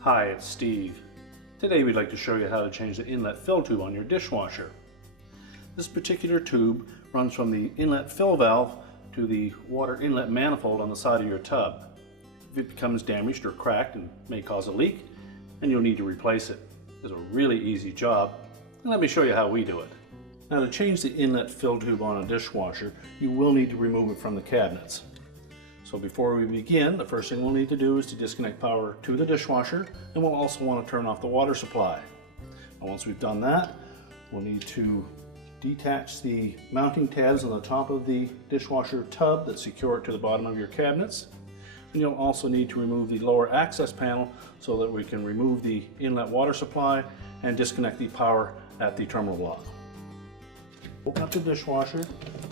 Hi, it's Steve. Today we'd like to show you how to change the inlet fill tube on your dishwasher. This particular tube runs from the inlet fill valve to the water inlet manifold on the side of your tub. If it becomes damaged or cracked and may cause a leak, then you'll need to replace it. It's a really easy job, and let me show you how we do it. Now, to change the inlet fill tube on a dishwasher, you will need to remove it from the cabinets. So before we begin, the first thing we'll need to do is to disconnect power to the dishwasher, and we'll also want to turn off the water supply. And once we've done that, we'll need to detach the mounting tabs on the top of the dishwasher tub that secure it to the bottom of your cabinets. And you'll also need to remove the lower access panel so that we can remove the inlet water supply and disconnect the power at the terminal block. Open up the dishwasher,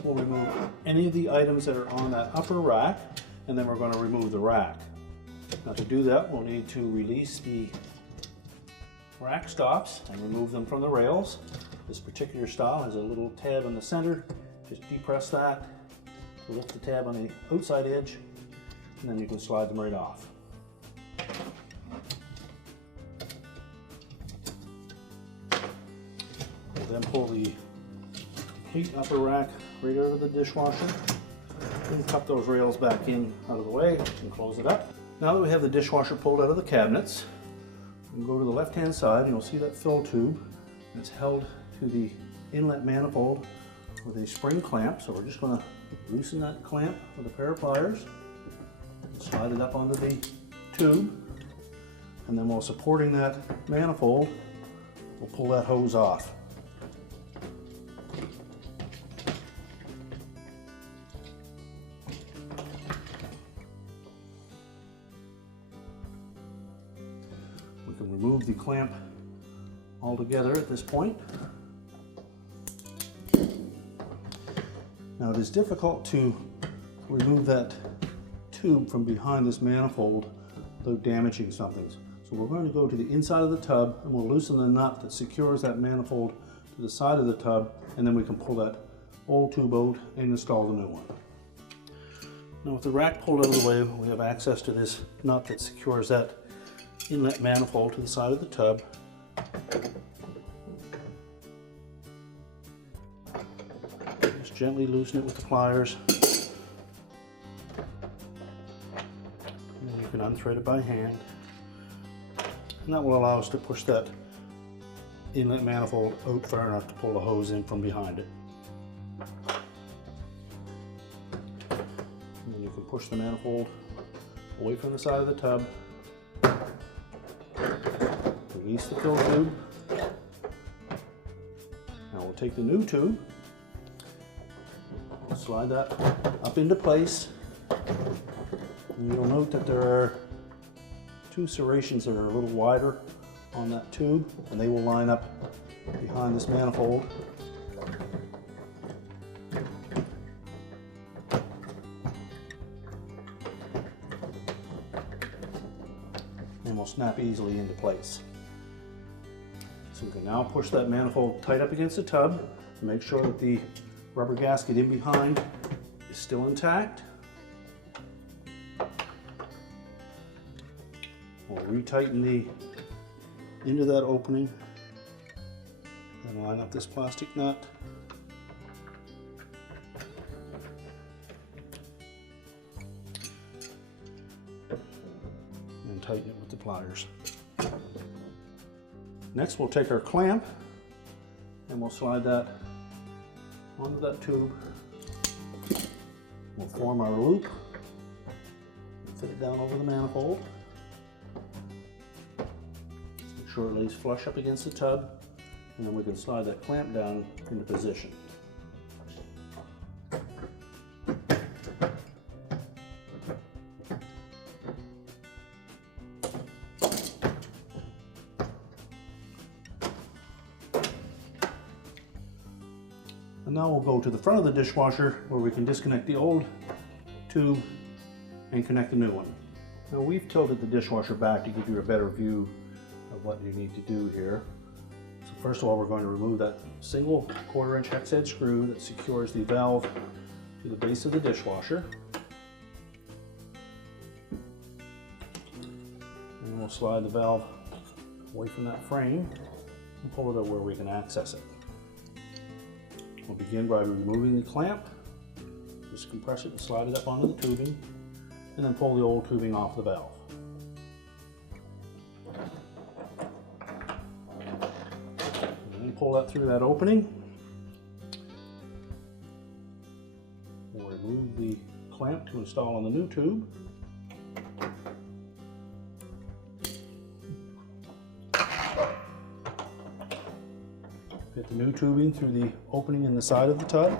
we'll remove any of the items that are on that upper rack, and then we're going to remove the rack. Now, to do that, we'll need to release the rack stops and remove them from the rails. This particular style has a little tab in the center. Just depress that, lift the tab on the outside edge, and then you can slide them right off. We'll then pull the complete upper rack right out of the dishwasher. Then tuck those rails back in out of the way and close it up. Now that we have the dishwasher pulled out of the cabinets, we can go to the left-hand side and you'll see that fill tube. It's held to the inlet manifold with a spring clamp. So we're just going to loosen that clamp with a pair of pliers, slide it up onto the tube, and then while supporting that manifold, we'll pull that hose off. We can remove the clamp altogether at this point. Now, it is difficult to remove that tube from behind this manifold without damaging something. So we're going to go to the inside of the tub and we'll loosen the nut that secures that manifold to the side of the tub, and then we can pull that old tube out and install the new one. Now, with the rack pulled out of the way, we have access to this nut that secures that inlet manifold to the side of the tub. Just gently loosen it with the pliers. And then you can unthread it by hand. And that will allow us to push that inlet manifold out far enough to pull the hose in from behind it. And then you can push the manifold away from the side of the tub. Release the fill tube. Now we'll take the new tube, slide that up into place. And you'll note that there are two serrations that are a little wider on that tube, and they will line up behind this manifold. And will snap easily into place. So we can now push that manifold tight up against the tub to make sure that the rubber gasket in behind is still intact. We'll retighten the end of that opening and line up this plastic nut. And tighten it with the pliers. Next, we'll take our clamp and we'll slide that onto that tube. We'll form our loop, fit it down over the manifold. Make sure it lays flush up against the tub, and then we can slide that clamp down into position. And now we'll go to the front of the dishwasher where we can disconnect the old tube and connect the new one. Now, we've tilted the dishwasher back to give you a better view of what you need to do here. So First of all, we're going to remove that single 1/4-inch hex head screw that secures the valve to the base of the dishwasher. And we'll slide the valve away from that frame and pull it out where we can access it. We'll begin by removing the clamp. Just compress it and slide it up onto the tubing, and then pull the old tubing off the valve. Pull that through that opening. We'll remove the clamp to install on the new tube. Fit the new tubing through the opening in the side of the tub.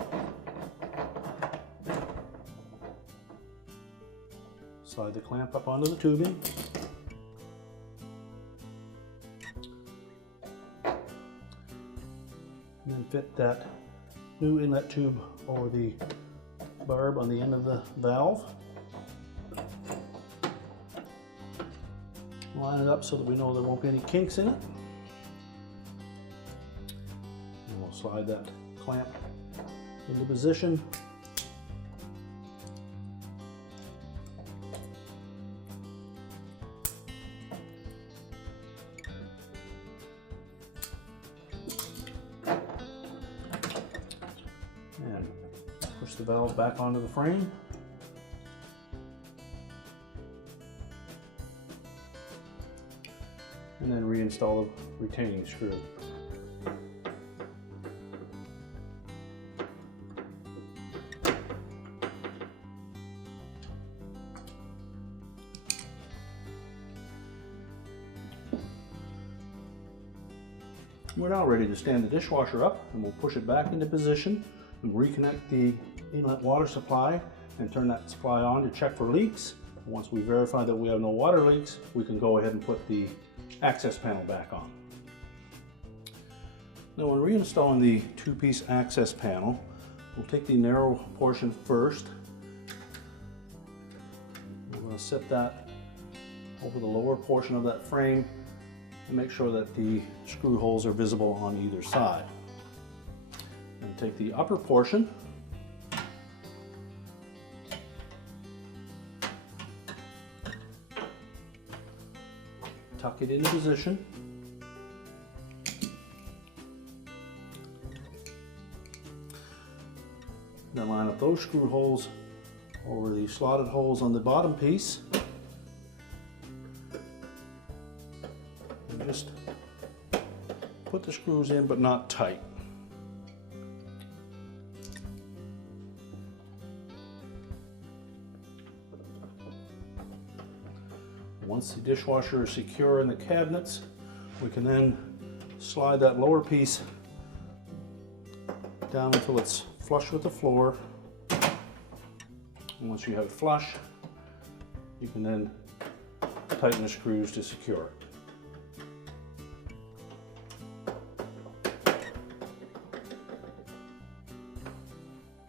Slide the clamp up onto the tubing. And then fit that new inlet tube over the barb on the end of the valve. Line it up so that we know there won't be any kinks in it. And we'll slide that clamp into position. And push the valve back onto the frame. And then reinstall the retaining screw. We're now ready to stand the dishwasher up, and we'll push it back into position and reconnect the inlet water supply and turn that supply on to check for leaks. Once we verify that we have no water leaks, we can go ahead and put the access panel back on. Now, when reinstalling the two-piece access panel, we'll take the narrow portion first. We're going to set that over the lower portion of that frame and make sure that the screw holes are visible on either side. And take the upper portion, tuck it into position, then line up those screw holes over the slotted holes on the bottom piece, and just put the screws in, but not tight. Once the dishwasher is secure in the cabinets, we can then slide that lower piece down until it's flush with the floor. And once you have it flush, you can then tighten the screws to secure it.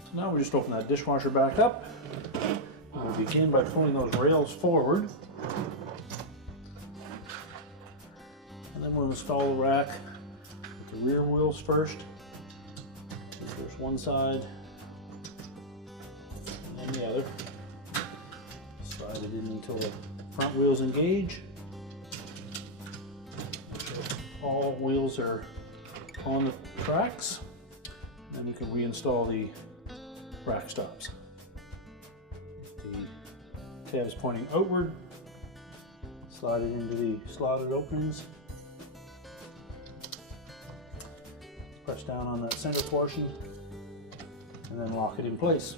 So now we just open that dishwasher back up. We'll begin by pulling those rails forward. And then we'll install the rack with the rear wheels first. There's one side and then the other. Slide it in until the front wheels engage. So all wheels are on the tracks. Then we can reinstall the rack stops. The tab is pointing outward. Slide it into the slotted openings. Press down on that center portion and then lock it in place.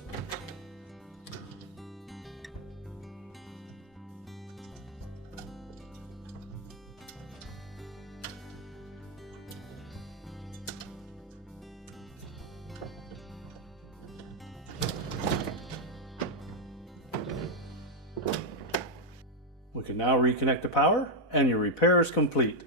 We can now reconnect the power, and your repair is complete.